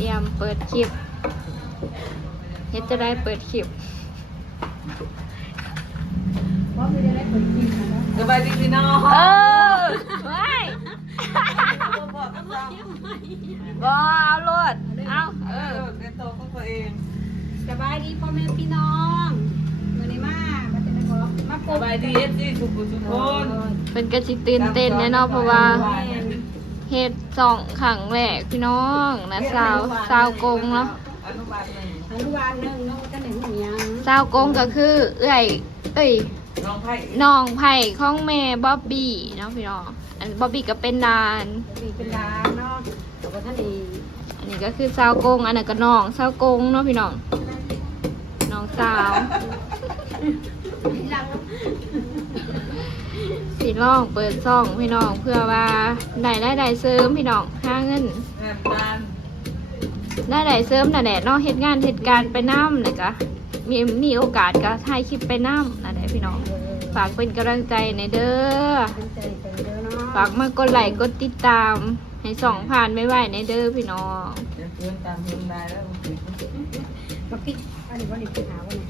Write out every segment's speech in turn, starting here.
ตรียมเปิดคลิปเฮ็ดจะได้เปิดคลิปว่าไม่ได้เปิดกินนะสบายดีพี่น้องเออไว้บอกกับเราบอเอาโลดเอาเออเป็นตัวของตัวเองสบายดีพ่อแม่พี่น้องมือนี้มามาจะได้บอกมาสปลูกบายดีเอฟซีทุกคนทุกคน เป็นกระชิตื่นเต้นแน่เนอนเพราะว่า เฮ็ดสองครั้งแรกพี่น้องนะสาวสาวกงเนาะอนุบาลหนึ่งอนุบาลหนึ่งน้องจะไหนหูยังสาวกงก็คือเอ้อยเอ้ยน้องไผ่น้องไผ่ของแม่บ๊อบบี้เนาะพี่น้องอันบ๊อบบี้ก็เป็นดานมีเป็นร้านเนาะแต่ว่าท่านอันนี้ก็คือสาวกงอันนั้นก็น้องสาวกงเนาะพี่น้องน้องสาวสีล่ องเปิดซ่องพี่น้องเพื่อว่าได้ได้ได้เสริมพี่น้องหาเงินงานการได้ได้เสริมน่ะแหละเนาะเฮ็ดงานเฮ็ดการไปน้ำเลยก็มีมีโอกาสก็ถ่ายคลิปไปน้ำนั่นแหละพี่น้องฝากเป็นกำลังใจในเด้อเป็นใจใจเด้อเนาะฝากมากดไลค์กดติดตาม ให้สองผ่านไม่ไหวในเด้อพี่น้องเดี๋ยวเพื่อนตามเพื่อนได้แล้วมาปิดอันนี้วันนี้ปิดหาวันนี้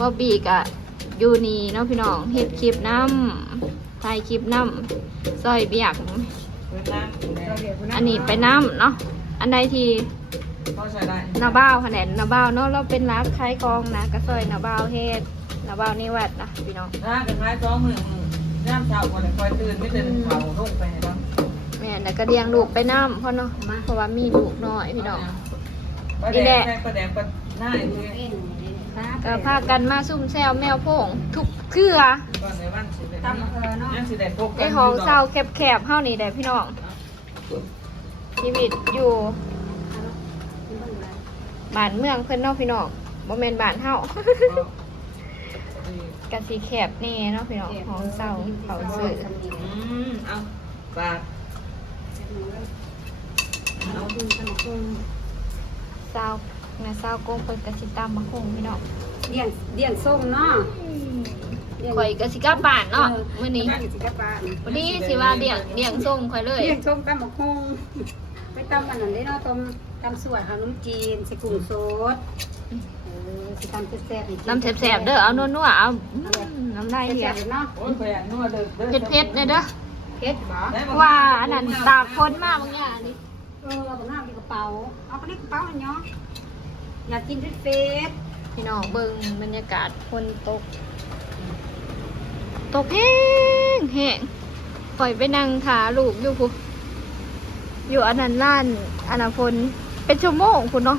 บอบบี้กะอยู่นี่เนาะพี่น้องเฮ็ดคลิปน้ำ ถ่ายคลิปน้ำซอยเบียกเพื่อนนั่งเราเดี๋ยวคุณอันนี้ไปน้ำเนาะ อันใดที่เขาใช้ได้นาบ้าวคะแนนนาบ้าวเนาะเราเป็นรักคล้ายกองนะก็ซอยนาบ้าวเฮ็ดนาบ้าวนี่วัดนะพี่น้องหน้ากันท้ายสองมือมือย่ามเช้าก่อนคอยตื่นไม่ตื่นเขาลงไปให้บ้างแม่แล้วก็เลี้ยงลูกไปน้ำเพราะเนาะเพราะว่ามีลูกน้อยพี่น้อง ประแดงประแดงประหน้าอย่างนี้เอ็นครับก็พากันมาซุ่มแซวแมวโพ่งทุกเครือก่อนในวันสิเด็ดตามอำเภอเนาะยังสิเด็ดพกไอของเศร้าแคบๆเฮานี่แหละพี่น้องชีวิตอยู่บ้านเมืองเพิ่นเนาะพี่น้องบ่แม่นบ้านเฮากันสีแคบแน่เนาะพี่น้องของเศร้าเขาซื้ออืมเอาปากเอาดูขน มคงเศร้าแม่เศร้ากงเพิ่นกะสิตามมาคงพี่น้องเลี้ยงเลี้ยงส้มเนาะข่อยกะสิกลับบ้านเนาะมื้อนี้กิจกรรมวันนี้สิว่าเลี้ยงเลี้ยงส่งข่อยเลยเลี้ยงส้มตำบักฮงไปตำมันนั่นได้เนาะต้มตำสวยขนมจีนใส่กุ้งสดเออสิตำแซ่บๆให้กิน้ำแซ่บๆเด้อเอานัวๆเอาอืมน้ำลายเลียแซ่บๆเนาะโอ้ยแผลนวดเด้อเผ็ดๆเด้อเด้อเผ็ดบ่ว่าอันนั้นตากฝนมากบางอย่างนี่เออเอาหน้ามีกระเป๋า เอาไปในกระเป๋าอันเนาะอยากกินเฟสพี่น้องเบิ่งบรรยากาศฝนตก ตกแห้งแห้งปล่อยไปนั่งขาลูกอยู่พุอยู่อันนั้นล้านอันนั้นฝนเป็นชั่วโมงคุณเนาะ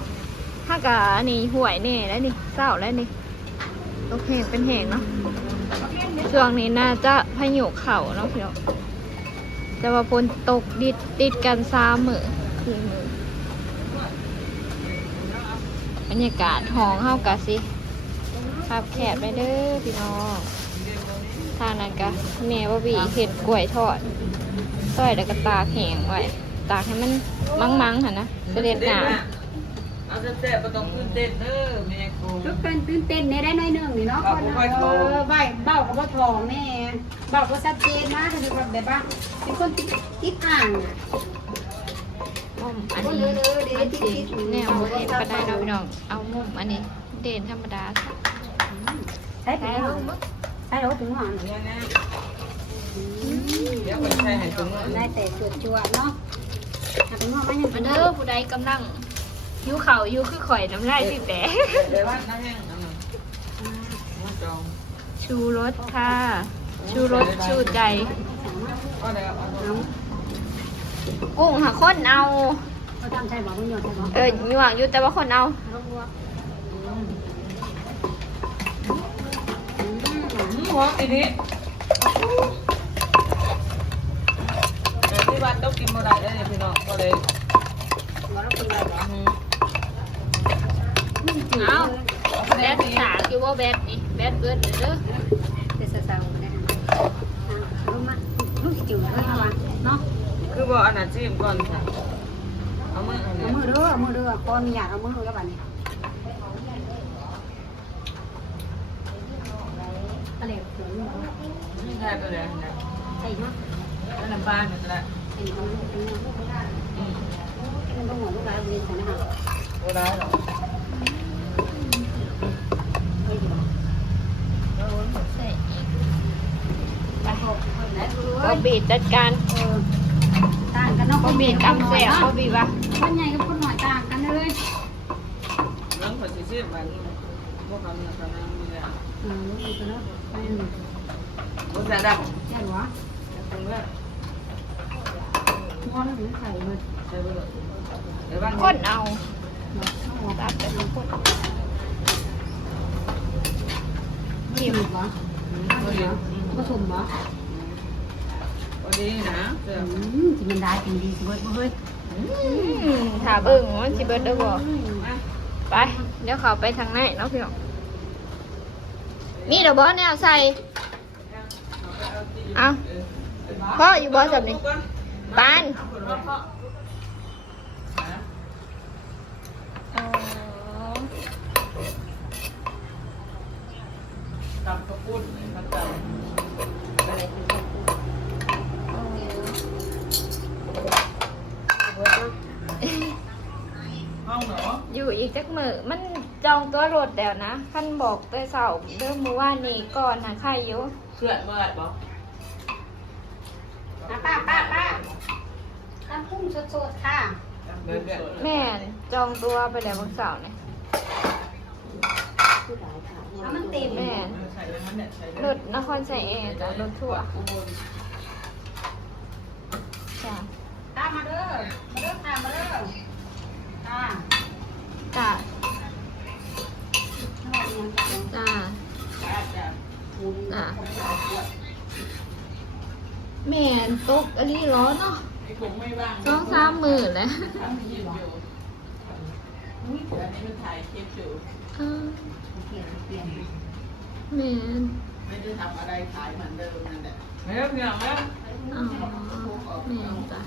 ถ้ากะอันนี้ห่วยแน่แล้วนี่เศร้าแล้วนี่ตกแห้งเป็นแห้งเนาะช่วงนี้น่าจะพายุเข่าเนาะพี่น้องแต่ว่าฝนตกดิดติดกันสามมือ สี่มือบรรยากาศห้องเฮากะสิภาพแคบไปเด้อพี่น้องทางนั้นก็แม่ว่าบีเห็ดกล้วยทอดซอยแล้วก็ตากแห้งไว้ตากให้มันมังๆค่ะนะเสด็จหนาเอาแซ่บๆบ่ต้องตื่นเต้นเด้อแม่กูทุกคนตื่นเต้นในได้น้อยหนึ่งนี่เนาะเอาคนบ่ค่อยเอโทรอใบเบ้ากับว่าทองแม่เบ้าก็ชัดเจนนะคือแบบแบบว่าเป็นคนติดติดอ่างอะมุม อันโอ้นี้เด้อเด้อมันติดสิติดแนวโบเห็นก็ได้เนาะพี่น้อง เอามุมอันนี้เด่นธรรมดาใช้ไปได้แล้ลูวกมั้งใช้แล้วถึงหวานเนี่ยนะเดี๋ยวคนใช้ให้ถึงได้แต่จวดจวดเนาะถ้าเป็นว่ามันยังมาเด้อผู้ใดกำลังหิวเข่าวหิวคือข่อยน้ำลายสิแตกเดี๋ยวว่าน้ำแห้งอันนั้นมันจองชูรสค่ะ ชูรสชูใจ ก็เดี๋ยวเอาเอากุ้งหาคนเอาเขาจำใช่บอกไม่ยอมใช่บอกเออหยวกอยู่แต่ว่าคนเอาหัวอีนี้แต่ที่บ้านต้องกินบ่ได้เลยพี่น้องก็เลยเราเราเป็นไรเหรอเอาแบดสาคือว่าแบดนี่แบดเบิร์ดเด้อเดี๋ยวสาวๆนะรู้มั้ยรู้จิ๋วเลยค่ะเนาะ คือบอกอันนั้นชิมก่อนค่ะเอามืออันเอานี้มือเด้อเอามือเด้อพอมีอยากเอามือกับบัดนี้ทะเลเสือนี่ได้ตัวเดียวนะใส่เนาะแล้วน้ำปลาอยู่ตัวละใส่มันเป็นเนาะอืมมันต้องหัวลูกหลานเรียนใช่ไหมคะร้ายหรอกไม่ดีบ่ใส่อีกไปคนไหนรู้บอบบี้จัดการ เออต่าง กันเนาะบอบบี้ตำแซ่บบอบบี้วะคนใหญ่กับคนหน่อยต่างกันเลยเรื่องคนที่ชื่อมันพวกเขาเนี่ยเขานั่งมีเนี่ยเออรู้กันเนาะไปบุษดาดังแค่หรอตรงนี้พอแล้วถึงไข่เลยใช่ไหมล่ะเดี๋ยวบ้านคนเอาเนาะเอาออกตับแต่ละคนกินบ่ผสมบ่วัน นี้นะเสื้ออืมสิมันได้กินดีสิเบิดบ่เฮ้ยอืมถาเบิ่งว่าสิเบิดได้บ่ไป เดี๋ยวเขาไปทางไหนเนาะพี่น้องนี่เดี๋ยวบอสเนี่ยใส่ เอาพ่ออยู่บอสแบบนี้ปานอ๋อตำกระปุ้นมันตำ ห้องเหรออยู่อีกจักมือมันจองตัวรถแล้วนะขั้นบอกแต่เสาร์เดิมมือว่านนี้ก่อนนะใครอยู่เสื้อเมื่อไหร่บอกป้าป้าป้าป้าน้ำพุ่งสดๆค่ะเมื่อเดือนแม่นจองตัวไปแล้ววันเสาร์เนี่ยแล้วมันเต็มแม่นใส่แล้วมันเนี่ยใส่รถนครใส่แอร์จ้ะรถทัวร์ อุบล จ้ะ ตามมาเด้อ มาเด้อค่ะมาเด้อค่ะ จ้ะ ทอดยังกัน จ้ะ จ้าจ้า จ้ะแม่ นตกอันนี้ร้อนเนาะไอ้ผมไม่ว่างสองสามหมื่นแล้วทำคลิปอยู่อุ้ยอันนี้มันถ่ายคลิปอยู่อ้าวเปลี่ยนเปลี่ยนแม่นไม่ได้ทำอะไรขายเหมือนเดิมนั่นแหละไม่ต้องเพียงแล้วอ๋อแม่นจ้ะ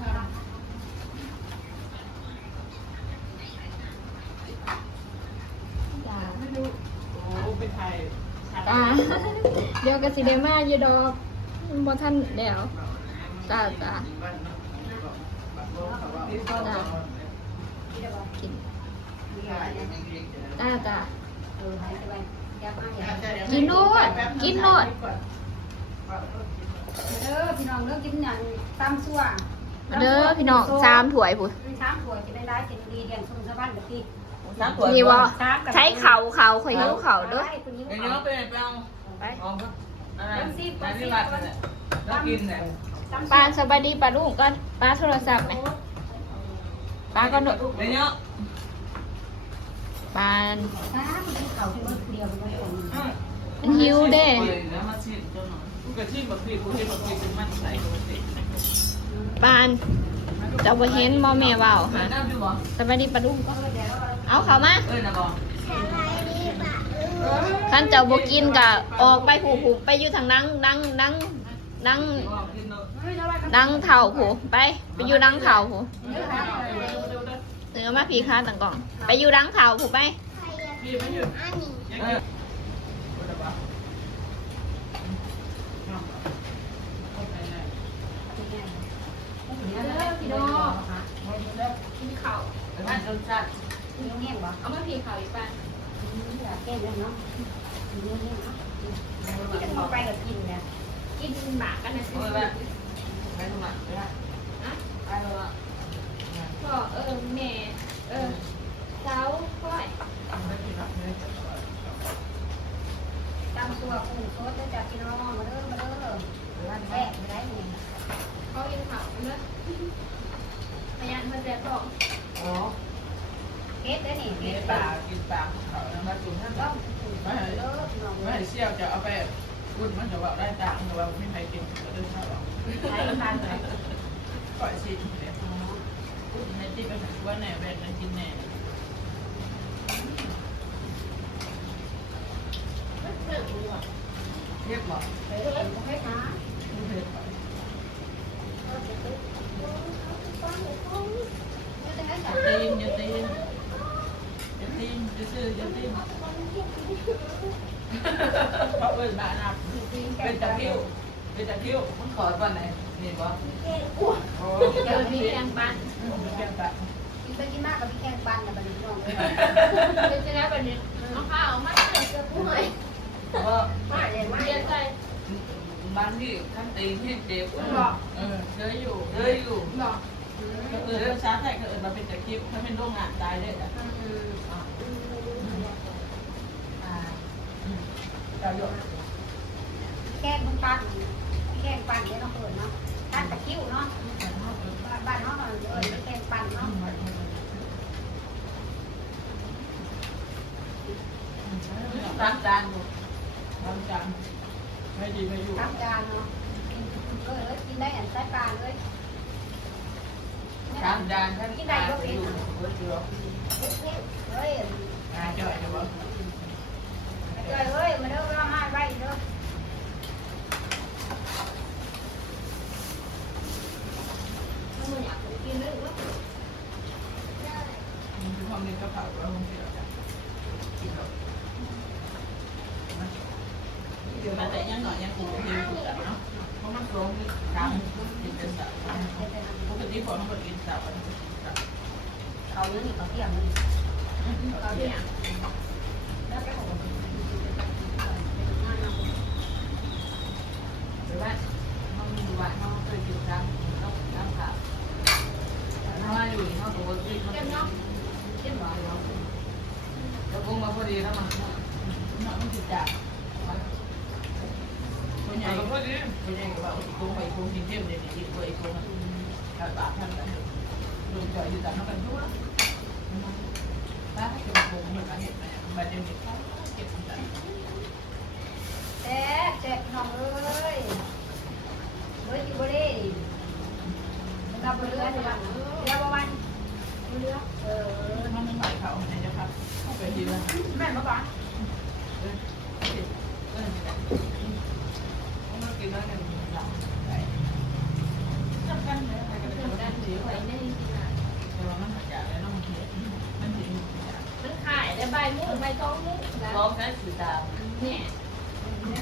จ้ะไม่รู้โอ้ไปถ่ายจ้าเดี๋ยวกสิเดมาอยู่ดอกบ่ทันเดี๋ยว จ้าจ้ากินจ้าจ้าเออหายไปแยกมาเห็นกินโนดกินโนดเด้อพี่น้องเด้อกินอย่างตำซั่วเด้อพี่น้องสามถ้วยพุ่นสามถ้วยจะได้ได้กินดีเดียนชมสะบั้นแบบนี้นี่บ่ใช้เข่าเข่าข่อยหิวเข่าเด้อคุณยิ้มเดี๋ยวนี้ไปไหนไปเอาไปออกครับอะไรนั่นนี่รัดเนี่ยแล้วกินเนี่ย ปานสบายดีปาลูกก็ป้าโทรศัพท์ไหมป้าก็โดดเดี๋ยวนี้ปานสามกินเขาที่มันเดียวมันคนมันหิวเด้แล้วมาชิมจนหน่อยกูกระชิมแบบพี่กูที่แบบพี่เป็นมันใส่ปกติปานเจะบ่เห็นหมอแม่เว้ามาฮะน้ำดูบ่สบายดีปาลูกเอาเข้ามาเอ้ยนะบ่ท่านเจ้าบกินกะออกไปผูผูไปอยู่ทางนั่งนั่งนั่งนั่งกิ นั่งเถ่าผูไป ไปอยู่นั่งเถ่าผูเนื้อมาผีค้าต่างกล่อง ไปอยู่นั่งเถ่าผูไปเออพี่น้องกินข้ามาตินิ้วเงี้ยบ่เอามาผีข้าวอีกป่ะแก้มเลยเนาะนิ้วเงี้ยเนาะที่จะมาไปกับกินเนี่ยกินหมากกันนะ ไปตรงไหนไปได้ไปตรงไหนพ่อเออแม่เออเจ้าก้อยไม่กินหรอกเลยตามตัวกุ้งสดจากพี่น้องมาเด้อมมาเด้อร้านแท้ไม่ได้เนี่ยเขากินข้าวนเลยพยานมาแจกบอกอ๋อเฮ็ดได้หนี่กิเฮ็นดปลากินปลาของเขาแล้วมาจุ่มท่านต้องเด้อพี่น้ไม่ให้เชี่ยวจะเอาไป พูดมันจะว่าได้ตามแต่ว่าไม่ให้กินก็ได้เท่าหรอกใช้ตานเลยปล่อยชิมเลยพูดในที่เป็นว่าแหน่แบนในกินแหน่เรียบหรอเฮ็ดให้ทาน ตีนอย่าตีนอย่า บ่าวเพราะเป็นบ้านนับเป็นตะคิวเป็นตะคิวมันขอดวันไหนนี่บ่โอ้เดี๋ยวมีแกงปันแกงปะกินไปกินมากกับพี่แกงปันกับพี่น้องเอเป็นจะได้แบบนี้มะพร้าวม่ใส่เกลือผู้ใหม่ก็มาเลยมาเรียนใส่บางที่ขั้นตีนที่เจ็บเออเคยอยู่เคยอยู่หรอ ก็คือภาษาไทยก็เออมาเป็นตะคิวถ้าเป็นโรงงานตายได้แต่อ่าเราหยดแกงมันปั่นแกงปั่นเนี่ยเราเปิดเนาะปั่นตะคิ้วเนาะบ้านบ้านเนาะเออแกงปั่นเนาะล้างจานอยู่ล้างจานไม่ดีไม่อยู่ทำจานเนาะเออเลยกินได้อันใส่ปลาเลยางจานท่านตาอยู่เบื่อเบื่อเฮ้ยงาจ่อยจะบอกเฮ้ยเฮ้ยมาเด้อร้องไห้ไว้เด้อไม่อยากกินเลยว่ามีความเป็นกระเพราเราคงเสียจ้ะกินหรอกเดี๋ยวมาแต่ยังหน่อยยังกูเห็นกูแต่เนาะเพราะมันร้องดังเป็นสัตว์ปกติพอมันก็กิน เขาเยอะนี่เขาเที่ยงนี่เราเนี่ยแล้วก็บอกหรือว่าห้องอยู่บ้านห้องเคยกินซ้ำต้องน้ำขาวถ้าว่าอยู่ห้องปกติเขาเต็จะมเนาะเนาะเจ็บหน่อยเนาะแล้วคงมาพอดีแล้วมันเนาะมันติดจากคนใหญ่ก็พอดีคนใหญ่ก็บอกอีกคงไปคงกินเที่ยวเดี๋ยวอีกคนอีกคนกระบาดท่านกันลงจอยอยู่แต่ทั้งกันทั่ว ถ้าให้เป็นคงมันก็เห็นไหมมันจะมีข้าเก็บใจแจ๊กแจ๊กน้องเอ้ยเฮ้ยจิบเล่มันกับเรือะเรือประมาณเรือเออมันไม่ไหวเขาไหนจะครับเข้าไปดีเลยแม่มาบ้าน เออเออไม่ได้มันกินแล้วกันหลับไปจับกันเลยไปกัน เต็ม กั กัน น เสีย ไว้ในที่น่ะ แต่ว่ามันจากแล้วน้องเทียมันถึง มันขายได้ใบมุกใบทองมุกแล้ว ร้องแค่ สีดำเนี่ย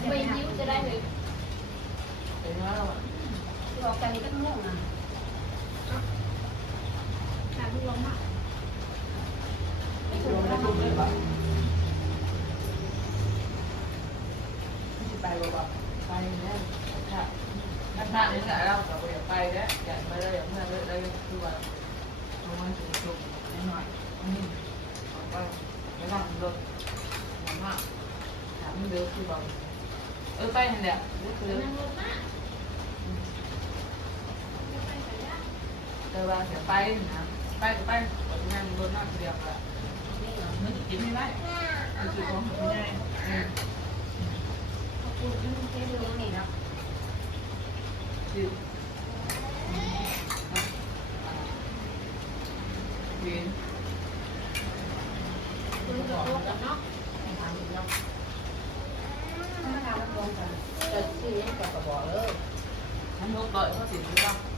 ไปยิ้วจะได้เลยเป็นว่าเราออกจากนี้ก็งงนะหาดูลงมากม่ถูกไม่ถูกเลยปะไปบอกไปแล้วถ้าถ้าถ้าเนี่ยเราเราอยากไปแล้วอยากไปแล้วอยากเมื่อเลยเลยคือว่าลงมาถึงจุดนิดหน่อยนี่ออกไปไม่ต้องรถหนักมากถามเดือคือบอกเออไปนั่นแหละก็คือ นั่งรถมา แต่ว่าจะไปนะไปก็ไปปัจจุบันรถนั่งเดียวละมันกินไม่ได้มันคือของไม่ได้ขอบคุณที่ดูนี่เนาะคือยืนคุณกับลูกกับเนาะไม่ทำอีกแล้วไม่ทำแล้วลงกันจะซื้อกับกระบอกเออทั้งนกต่อยเขาสิหรือเปล่าดูพัดก็แล้วยังให้คนทำมันใหญ่ดีเด็ดพ่ออยู่ดีเนี่ยว่าเบาทั้งนกต่อยเขาสิเอสิสิเนี่ยมัน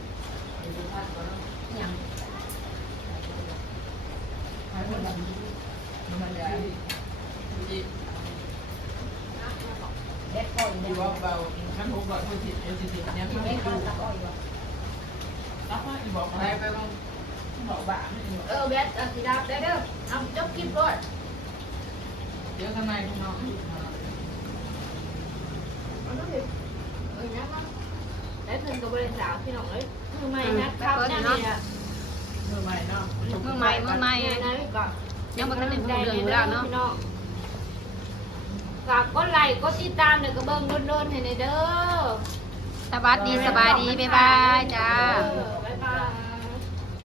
เด็ไม่ดพ่อคือตะก้อยอยู่รับว่าบอกอะไรไปบ้า งบอกบ้าไม่รู้เออแบทเอาสีดาได้เด้อเอาจบคลิปก่อนเดี๋ยว แล้วเพิ่นก็บริสาวพี่น้องเอ้ยมือใหม่นะครับนั่นนี่อะมือใหม่เนาะมือใหม่มือใหม่ไงนะก็ยังบ่ทันได้พูดเรื่องอยู่แล้วเนาะฝากกดไลค์กดติดตามเดี๋ยก็เบิ่งโดนๆให้ในเด้อสวัสดีสบายดีบ๊ายบายจ้า